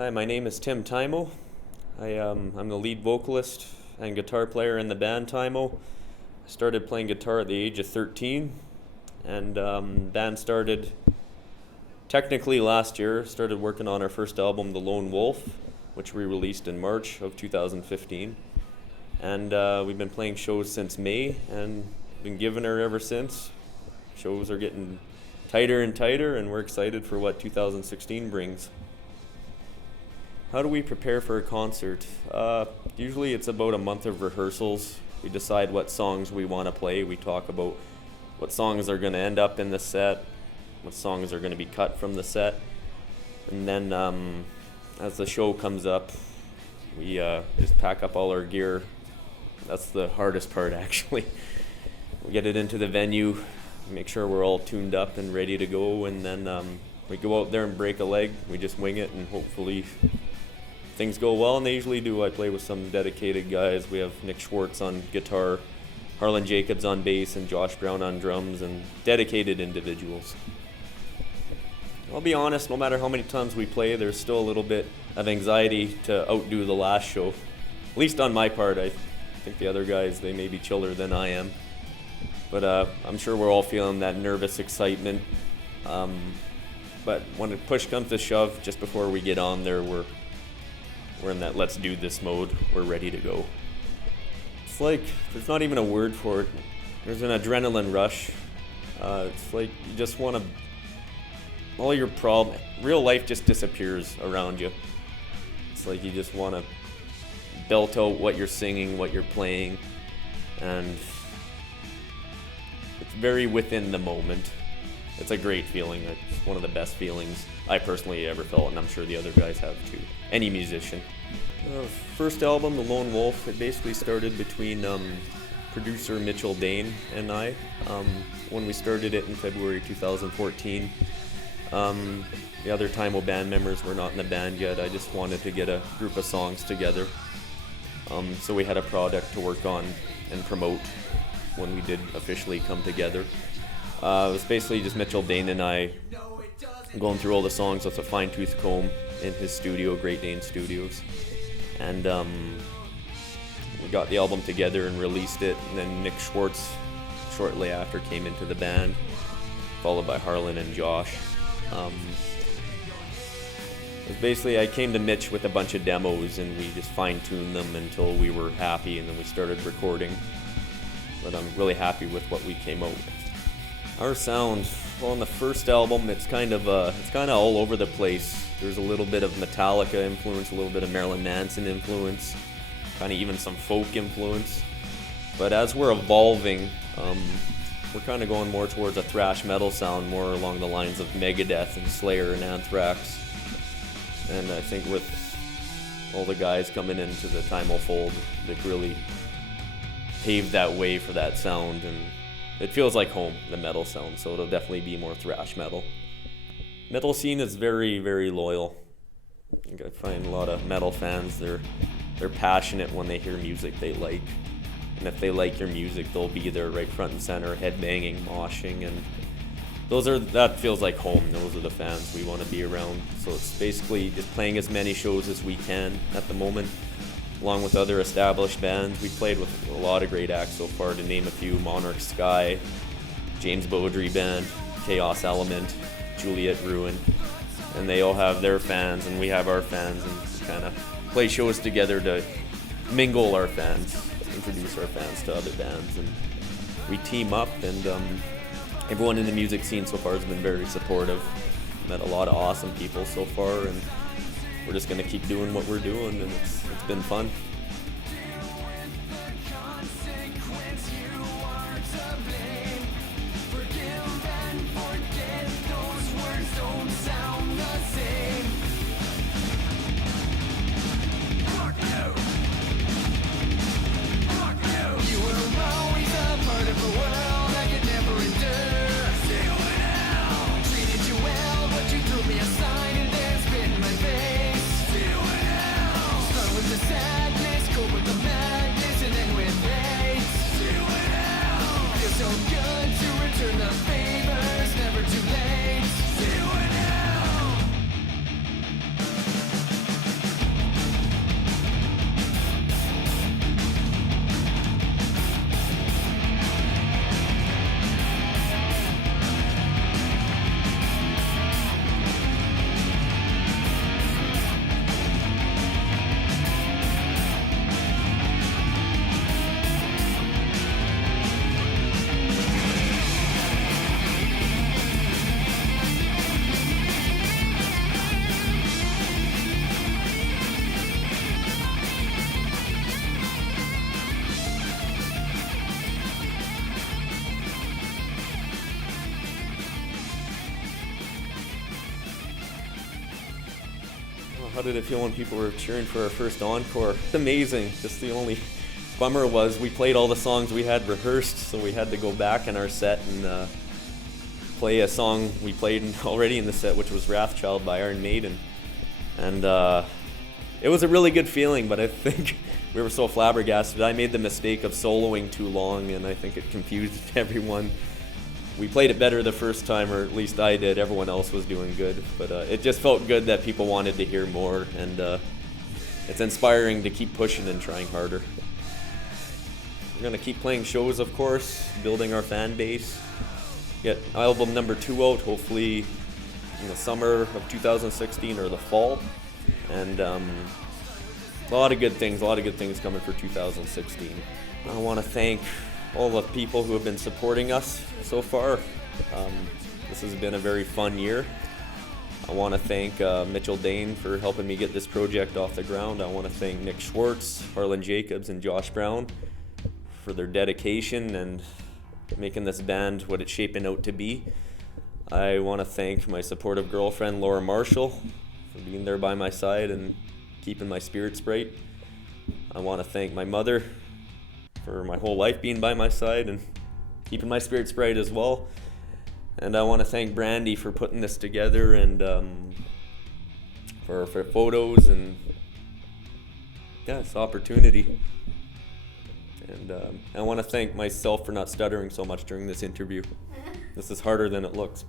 Hi, my name is Tim Tymo. I'm the lead vocalist and guitar player in the band Tymo. I started playing guitar at the age of 13, and band started technically last year. Started working on our first album, The Lone Wolf, which we released in March of 2015. And we've been playing shows since May and been giving her ever since. Shows are getting tighter and tighter, and we're excited for what 2016 brings. How do we prepare for a concert? Usually it's about a month of rehearsals. We decide what songs we want to play. We talk about what songs are going to end up in the set, what songs are going to be cut from the set. And then as the show comes up, we just pack up all our gear. That's the hardest part, actually. We get it into the venue, make sure we're all tuned up and ready to go, and then we go out there and break a leg. We just wing it, and hopefully things go well, and they usually do. I play with some dedicated guys. We have Nick Schwartz on guitar, Harlen Jacobs on bass, and Josh Brown on drums, and dedicated individuals. I'll be honest, no matter how many times we play, there's still a little bit of anxiety to outdo the last show. At least on my part. I think the other guys, they may be chiller than I am. But I'm sure we're all feeling that nervous excitement. But when the push comes to shove, just before we get on there, we're in that let's do this mode. We're ready to go. It's like, there's not even a word for it. There's an adrenaline rush. It's like you just want to, all your real life just disappears around you. It's like you just want to belt out what you're singing, what you're playing, and it's very within the moment. It's a great feeling. It's one of the best feelings I personally ever felt, and I'm sure the other guys have too. Any musician. First album, The Lone Wolf, it basically started between producer Mitchell Dane and I. When we started it in February 2014, the other Tymo band members were not in the band yet. I just wanted to get a group of songs together. So we had a product to work on and promote when we did officially come together. It was basically just Mitchell Dane and I going through all the songs with a fine-tooth comb in his studio, Great Dane Studios. And we got the album together and released it, and then Nick Schwartz shortly after came into the band, followed by Harlen and Josh. It was basically, I came to Mitch with a bunch of demos, and we just fine-tuned them until we were happy, and then we started recording. But I'm really happy with what we came out with. Our sound, well, on the first album, it's kind of all over the place. There's a little bit of Metallica influence, a little bit of Marilyn Manson influence, kind of even some folk influence. But as we're evolving, we're kind of going more towards a thrash metal sound, more along the lines of Megadeth and Slayer and Anthrax. And I think with all the guys coming into the Tymo fold, they've really paved that way for that sound, and it feels like home, the metal sound, so it'll definitely be more thrash metal. Metal scene is very, very loyal. I find a lot of metal fans, they're passionate when they hear music they like. And if they like your music, they'll be there right front and center, headbanging, moshing, and that feels like home. Those are the fans we want to be around. So it's basically just playing as many shows as we can at the moment, along with other established bands. We played with a lot of great acts so far, to name a few: Monarch Sky, James Beaudry Band, Chaos Element, Juliet Ruin, and they all have their fans and we have our fans, and kind of play shows together to mingle our fans, introduce our fans to other bands, and we team up, and everyone in the music scene so far has been very supportive. Met a lot of awesome people so far, and we're just going to keep doing what we're doing, and it's been fun. Sadness, cope with the madness, and then with hate. See what else? Feel so How did it feel when people were cheering for our first encore? It's amazing. Just the only bummer was we played all the songs we had rehearsed, so we had to go back in our set and play a song we played already in the set, which was Wrathchild by Iron Maiden. And it was a really good feeling, but I think we were so flabbergasted. I made the mistake of soloing too long, and I think it confused everyone. We played it better the first time, or at least I did. Everyone else was doing good, but it just felt good that people wanted to hear more, and it's inspiring to keep pushing and trying harder. We're going to keep playing shows, of course, building our fan base, get album number 2 out, hopefully in the summer of 2016 or the fall, and a lot of good things coming for 2016. I want to thank all the people who have been supporting us so far. This has been a very fun year. I want to thank Mitchell Dane for helping me get this project off the ground. I want to thank Nick Schwartz, Harlen Jacobs, and Josh Brown for their dedication and making this band what it's shaping out to be. I want to thank my supportive girlfriend, Laura Marshall, for being there by my side and keeping my spirits bright. I want to thank my mother for my whole life being by my side and keeping my spirits bright as well. And I want to thank Brandi for putting this together and for photos and this opportunity. And I want to thank myself for not stuttering so much during this interview. This is harder than it looks.